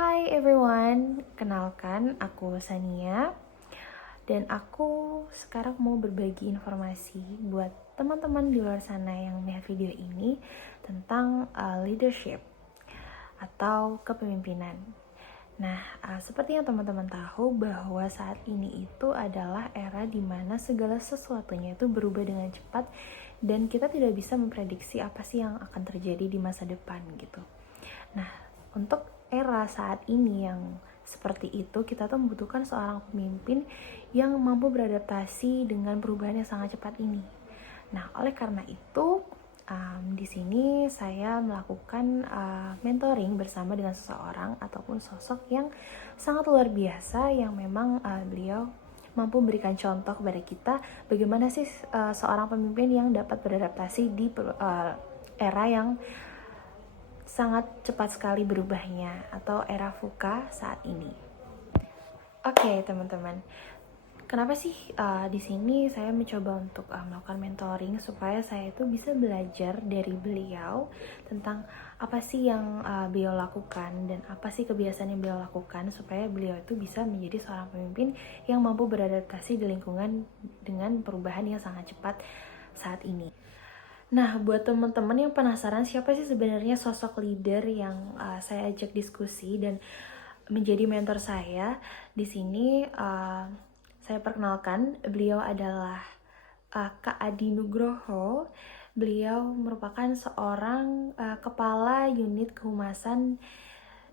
Hi everyone, kenalkan aku Sania dan aku sekarang mau berbagi informasi buat teman-teman di luar sana yang melihat video ini tentang leadership atau kepemimpinan. Nah, seperti yang teman-teman tahu bahwa saat ini itu adalah era di mana segala sesuatunya itu berubah dengan cepat dan kita tidak bisa memprediksi apa sih yang akan terjadi di masa depan gitu. Nah, untuk era saat ini yang seperti itu, kita tuh membutuhkan seorang pemimpin yang mampu beradaptasi dengan perubahan yang sangat cepat ini. Nah, oleh karena itu, di sini saya melakukan mentoring bersama dengan seseorang ataupun sosok yang sangat luar biasa yang memang beliau mampu memberikan contoh kepada kita bagaimana sih seorang pemimpin yang dapat beradaptasi di era yang sangat cepat sekali berubahnya atau era VUCA saat ini. Oke, teman-teman. Kenapa sih di sini saya mencoba untuk melakukan mentoring supaya saya itu bisa belajar dari beliau tentang apa sih yang beliau lakukan dan apa sih kebiasaan yang beliau lakukan supaya beliau itu bisa menjadi seorang pemimpin yang mampu beradaptasi di lingkungan dengan perubahan yang sangat cepat saat ini. Nah, buat teman-teman yang penasaran siapa sih sebenarnya sosok leader yang saya ajak diskusi dan menjadi mentor saya, di sini saya perkenalkan, beliau adalah Kak Adi Nugroho. Beliau merupakan seorang kepala unit kehumasan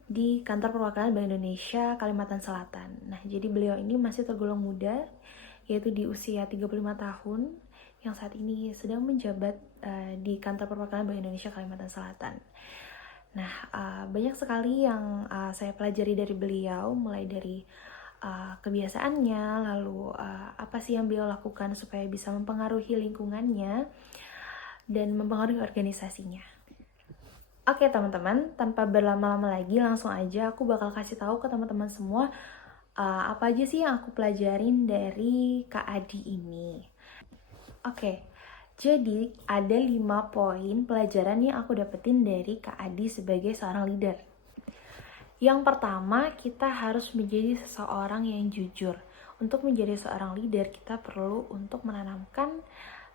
di Kantor Perwakilan Bank Indonesia Kalimantan Selatan. Nah, jadi beliau ini masih tergolong muda, yaitu di usia 35 tahun, yang saat ini sedang menjabat di Kantor Perwakilan Bank Indonesia Kalimantan Selatan. Nah, banyak sekali yang saya pelajari dari beliau, mulai dari kebiasaannya, lalu apa sih yang beliau lakukan supaya bisa mempengaruhi lingkungannya dan mempengaruhi organisasinya. Oke teman-teman, tanpa berlama-lama lagi langsung aja aku bakal kasih tahu ke teman-teman semua apa aja sih yang aku pelajarin dari Kak Adi ini. Oke, jadi ada 5 poin pelajaran yang aku dapetin dari Kak Adi sebagai seorang leader. Yang pertama, kita harus menjadi seseorang yang jujur. Untuk menjadi seorang leader, kita perlu untuk menanamkan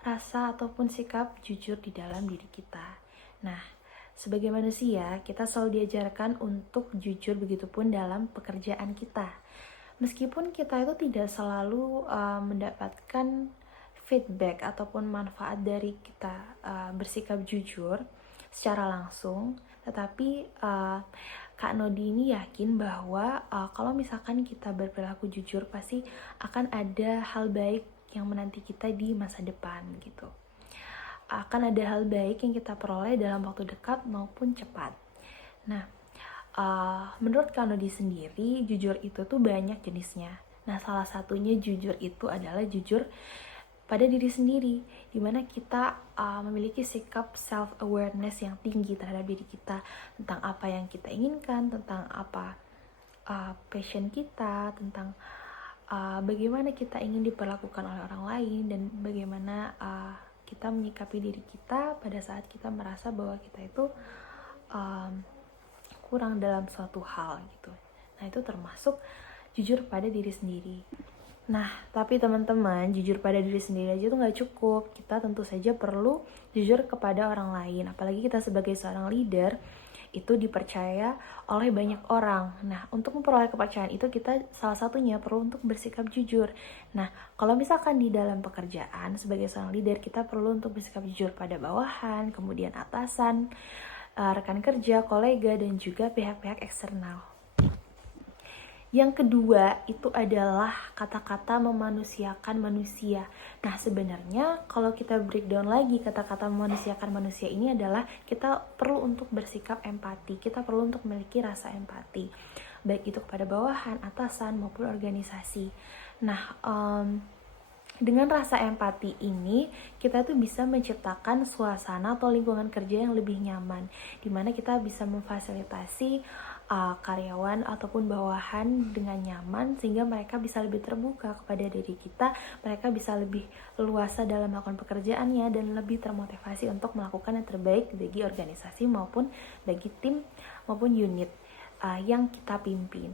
rasa ataupun sikap jujur di dalam diri kita. Nah, sebagai manusia, kita selalu diajarkan untuk jujur, begitupun dalam pekerjaan kita. Meskipun kita itu tidak selalu mendapatkan feedback ataupun manfaat dari kita bersikap jujur secara langsung, tetapi Kak Nodi ini yakin bahwa kalau misalkan kita berperilaku jujur pasti akan ada hal baik yang menanti kita di masa depan gitu. Akan ada hal baik yang kita peroleh dalam waktu dekat maupun cepat. Nah, menurut Kak Nodi sendiri, jujur itu tuh banyak jenisnya. Nah, salah satunya jujur itu adalah jujur pada diri sendiri, dimana kita memiliki sikap self-awareness yang tinggi terhadap diri kita, tentang apa yang kita inginkan, tentang apa passion kita, tentang bagaimana kita ingin diperlakukan oleh orang lain, dan bagaimana kita menyikapi diri kita pada saat kita merasa bahwa kita itu kurang dalam suatu hal gitu. Nah, itu termasuk jujur pada diri sendiri. Nah, tapi teman-teman, jujur pada diri sendiri aja tuh gak cukup. Kita tentu saja perlu jujur kepada orang lain. Apalagi kita sebagai seorang leader, itu dipercaya oleh banyak orang. Nah, untuk memperoleh kepercayaan itu kita salah satunya perlu untuk bersikap jujur. Nah, kalau misalkan di dalam pekerjaan, sebagai seorang leader, kita perlu untuk bersikap jujur pada bawahan, kemudian atasan, rekan kerja, kolega, dan juga pihak-pihak eksternal. Yang kedua itu adalah kata-kata memanusiakan manusia. Nah, sebenarnya kalau kita breakdown lagi, kata-kata memanusiakan manusia ini adalah kita perlu untuk bersikap empati. Kita perlu untuk memiliki rasa empati, baik itu kepada bawahan, atasan, maupun organisasi. Nah, dengan rasa empati ini, kita tuh bisa menciptakan suasana atau lingkungan kerja yang lebih nyaman, dimana kita bisa memfasilitasi karyawan ataupun bawahan dengan nyaman, sehingga mereka bisa lebih terbuka kepada diri kita, mereka bisa lebih leluasa dalam melakukan pekerjaannya, dan lebih termotivasi untuk melakukan yang terbaik bagi organisasi maupun bagi tim maupun unit yang kita pimpin.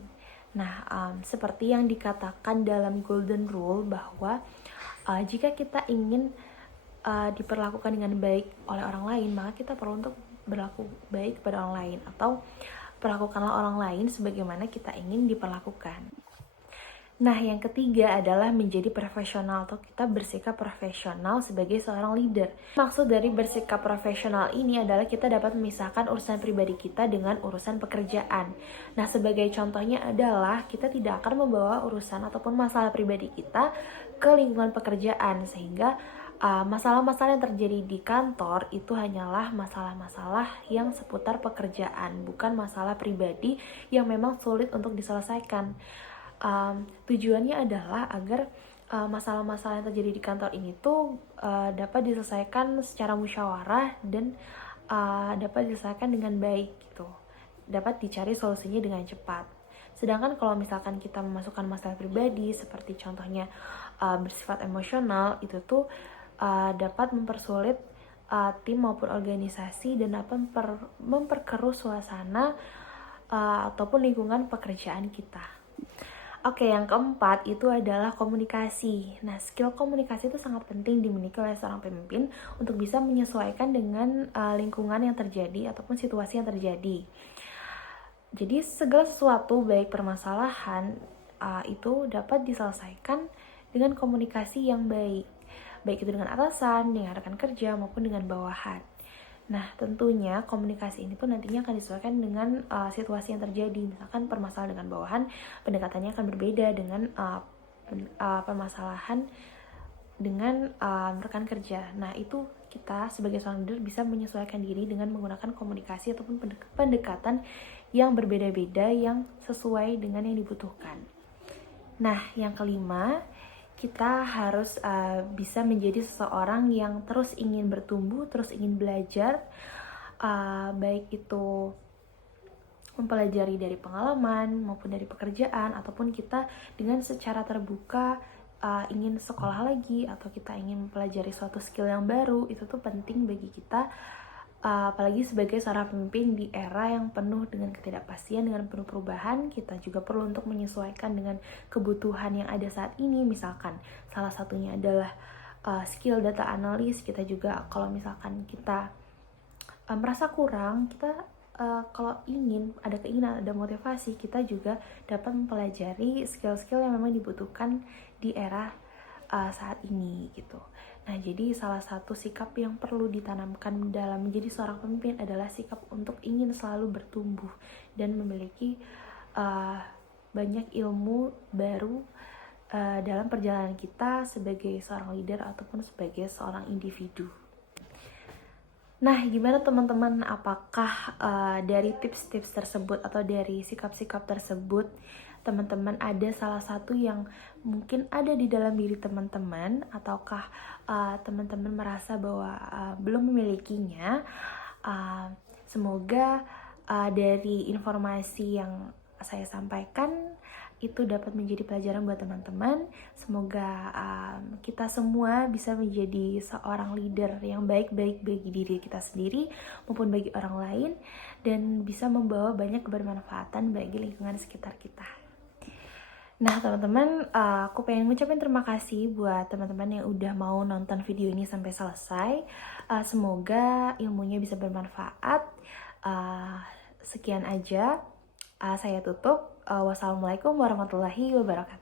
Nah, seperti yang dikatakan dalam Golden Rule bahwa jika kita ingin diperlakukan dengan baik oleh orang lain, maka kita perlu untuk berlaku baik kepada orang lain, atau perlakukanlah orang lain sebagaimana kita ingin diperlakukan. Nah, yang ketiga adalah menjadi profesional, atau kita bersikap profesional sebagai seorang leader. Maksud dari bersikap profesional ini adalah kita dapat memisahkan urusan pribadi kita dengan urusan pekerjaan. Nah, sebagai contohnya adalah kita tidak akan membawa urusan ataupun masalah pribadi kita ke lingkungan pekerjaan, sehingga masalah-masalah yang terjadi di kantor itu hanyalah masalah-masalah yang seputar pekerjaan, bukan masalah pribadi yang memang sulit untuk diselesaikan. Tujuannya adalah agar masalah-masalah yang terjadi di kantor ini tuh dapat diselesaikan secara musyawarah dan dapat diselesaikan dengan baik gitu, dapat dicari solusinya dengan cepat. Sedangkan kalau misalkan kita memasukkan masalah pribadi seperti contohnya bersifat emosional, itu tuh dapat mempersulit tim maupun organisasi dan dapat memperkeruh suasana ataupun lingkungan pekerjaan kita. Oke, yang keempat itu adalah komunikasi. Nah, skill komunikasi itu sangat penting dimiliki oleh seorang pemimpin untuk bisa menyesuaikan dengan lingkungan yang terjadi ataupun situasi yang terjadi. Jadi segala sesuatu, baik permasalahan itu dapat diselesaikan dengan komunikasi yang baik itu dengan atasan, dengan rekan kerja, maupun dengan bawahan. Nah, tentunya komunikasi ini pun nantinya akan disesuaikan dengan situasi yang terjadi. Misalkan permasalahan dengan bawahan, pendekatannya akan berbeda dengan permasalahan dengan rekan kerja. Nah, itu kita sebagai seorang leader bisa menyesuaikan diri dengan menggunakan komunikasi ataupun pendekatan yang berbeda-beda yang sesuai dengan yang dibutuhkan. Nah, yang kelima, kita harus bisa menjadi seseorang yang terus ingin bertumbuh, terus ingin belajar, baik itu mempelajari dari pengalaman maupun dari pekerjaan, ataupun kita dengan secara terbuka ingin sekolah lagi, atau kita ingin mempelajari suatu skill yang baru. Itu tuh penting bagi kita, apalagi sebagai seorang pemimpin di era yang penuh dengan ketidakpastian, dengan penuh perubahan. Kita juga perlu untuk menyesuaikan dengan kebutuhan yang ada saat ini. Misalkan salah satunya adalah skill data analis. Kita juga kalau misalkan kita merasa kurang, kita kalau ada keinginan, ada motivasi, kita juga dapat mempelajari skill-skill yang memang dibutuhkan di era saat ini gitu. Nah, jadi salah satu sikap yang perlu ditanamkan dalam menjadi seorang pemimpin adalah sikap untuk ingin selalu bertumbuh dan memiliki banyak ilmu baru dalam perjalanan kita sebagai seorang leader ataupun sebagai seorang individu. Nah, gimana teman-teman? Apakah dari tips-tips tersebut atau dari sikap-sikap tersebut, teman-teman ada salah satu yang mungkin ada di dalam diri teman-teman, ataukah teman-teman merasa bahwa belum memilikinya? Semoga dari informasi yang saya sampaikan itu dapat menjadi pelajaran buat teman-teman. Semoga kita semua bisa menjadi seorang leader yang baik-baik bagi diri kita sendiri maupun bagi orang lain, dan bisa membawa banyak kebermanfaatan bagi lingkungan sekitar kita. Nah, teman-teman, aku pengen ngucapin terima kasih buat teman-teman yang udah mau nonton video ini sampai selesai. Semoga ilmunya bisa bermanfaat. Sekian aja. Saya tutup. Wassalamualaikum warahmatullahi wabarakatuh.